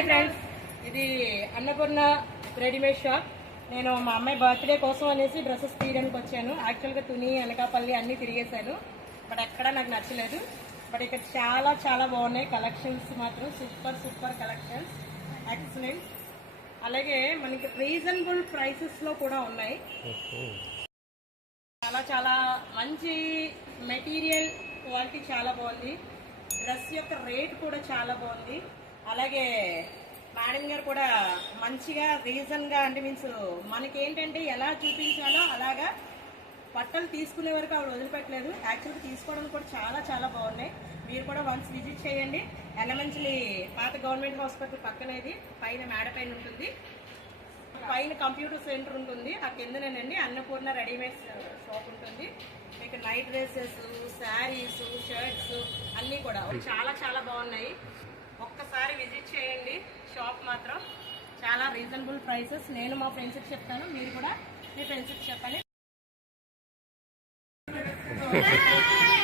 Hi friends, ఇది Annapurna readymade shop. నేను మా అమ్మాయి బర్త్డే కోసం అనేసి డ్రెస్సెస్ తీయడానికి వచ్చాను. యాక్చువల్గా తుని, అనకాపల్లి అన్నీ తిరిగేశాను, బట్ ఎక్కడా నాకు నచ్చలేదు. బట్ ఇక్కడ చాలా చాలా బాగున్నాయి కలెక్షన్స్, మాత్రం సూపర్ సూపర్ కలెక్షన్స్, ఎక్సలెంట్. అలాగే మనకి రీజనబుల్ ప్రైసెస్లో కూడా ఉన్నాయి. చాలా చాలా మంచి మెటీరియల్ క్వాలిటీ చాలా బాగుంది. డ్రెస్ యొక్క రేట్ కూడా చాలా బాగుంది. అలాగే మేడం గారు కూడా మంచిగా రీజన్గా, అంటే మీన్స్ మనకేంటంటే ఎలా చూపించాలో అలాగా బట్టలు తీసుకునే వరకు ఆవిడ వదిలిపెట్టలేదు. యాక్చువల్గా తీసుకోవడానికి కూడా చాలా చాలా బాగున్నాయి. మీరు కూడా వన్స్ విజిట్ చేయండి. ఎలమంచిలి పాత గవర్నమెంట్ హాస్పిటల్ పక్కనేది, పైన మేడ పైన ఉంటుంది, పైన కంప్యూటర్ సెంటర్ ఉంటుంది, ఆ కిందనేనండి అన్నపూర్ణ రెడీమేడ్ షాప్ ఉంటుంది. మీకు నైట్ డ్రెస్సెస్, శారీస్, షర్ట్స్ అన్నీ కూడా చాలా చాలా బాగున్నాయి. ఒక్కసారి విజిట్ చేయండి. షాప్ మాత్రం చాలా రీజనబుల్ ప్రైసెస్. నేను మా ఫ్రెండ్స్కి చెప్తాను, మీరు కూడా మీ ఫ్రెండ్స్కి చెప్పండి.